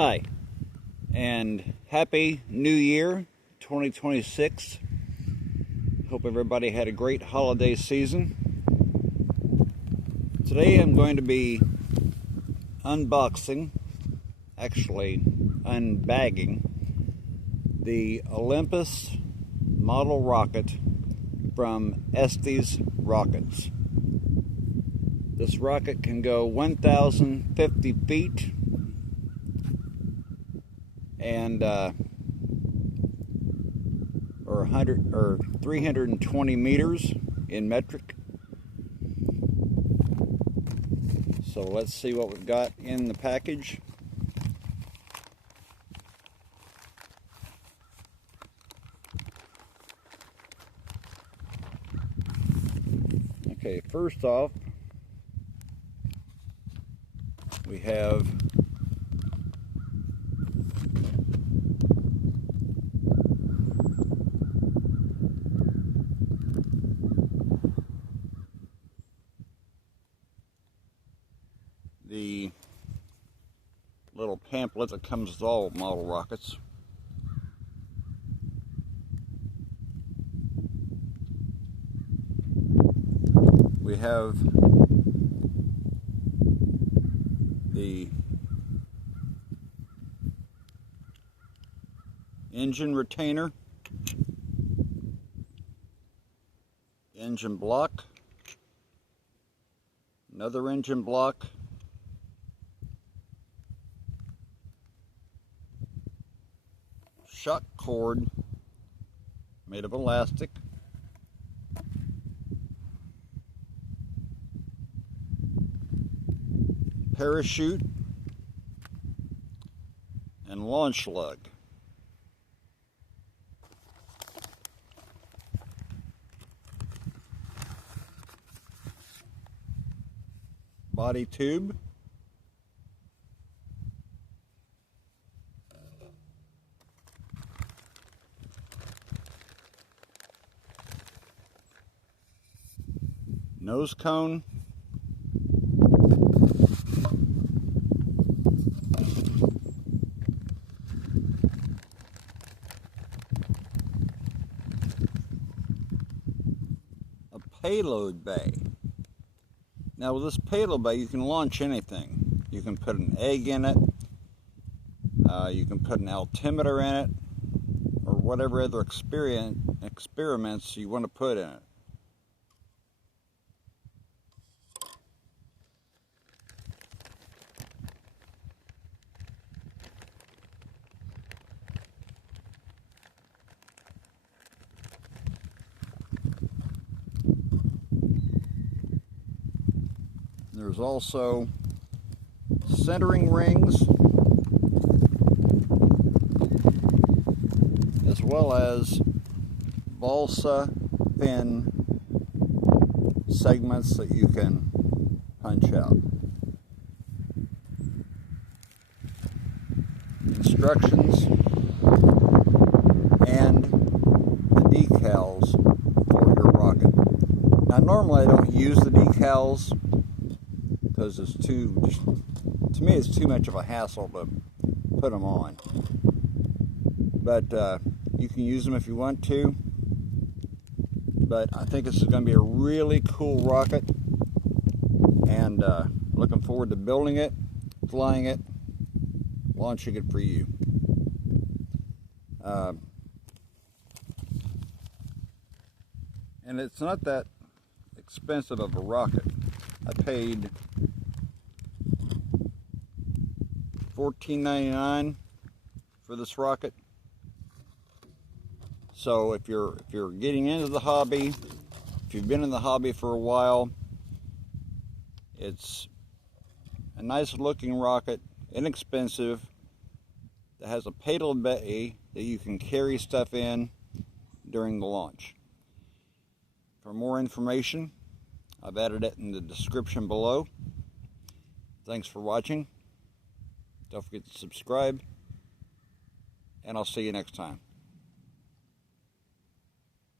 Hi, and Happy New Year 2026. Hope everybody had a great holiday season. Today I'm going to be unboxing, actually unbagging, the Olympus model rocket from Estes Rockets. This rocket can go 1,050 feet and or 320 meters in metric. So let's see what we've got in the package. Okay, first off, we have the little pamphlet that comes with all model rockets. We have the engine retainer, engine block, another engine block, shock cord made of elastic, parachute, and launch lug. Body tube, nose cone, a payload bay. Now with this payload bay, you can launch anything. You can put an egg in it, you can put an altimeter in it, or whatever other experiments you want to put in it. There's also centering rings, as well as balsa fin segments that you can punch out. Instructions and the decals for your rocket. Now normally I don't use the decals because it's to me it's too much of a hassle to put them on. But you can use them if you want to. But I think this is going to be a really cool rocket, and looking forward to building it, flying it, launching it for you. And it's not that expensive of a rocket. I paid $14.99 for this rocket. So if you're getting into the hobby, if you've been in the hobby for a while, it's a nice looking rocket, inexpensive, that has a payload bay that you can carry stuff in during the launch. For more information, I've added it in the description below. Thanks for watching. Don't forget to subscribe, and I'll see you next time.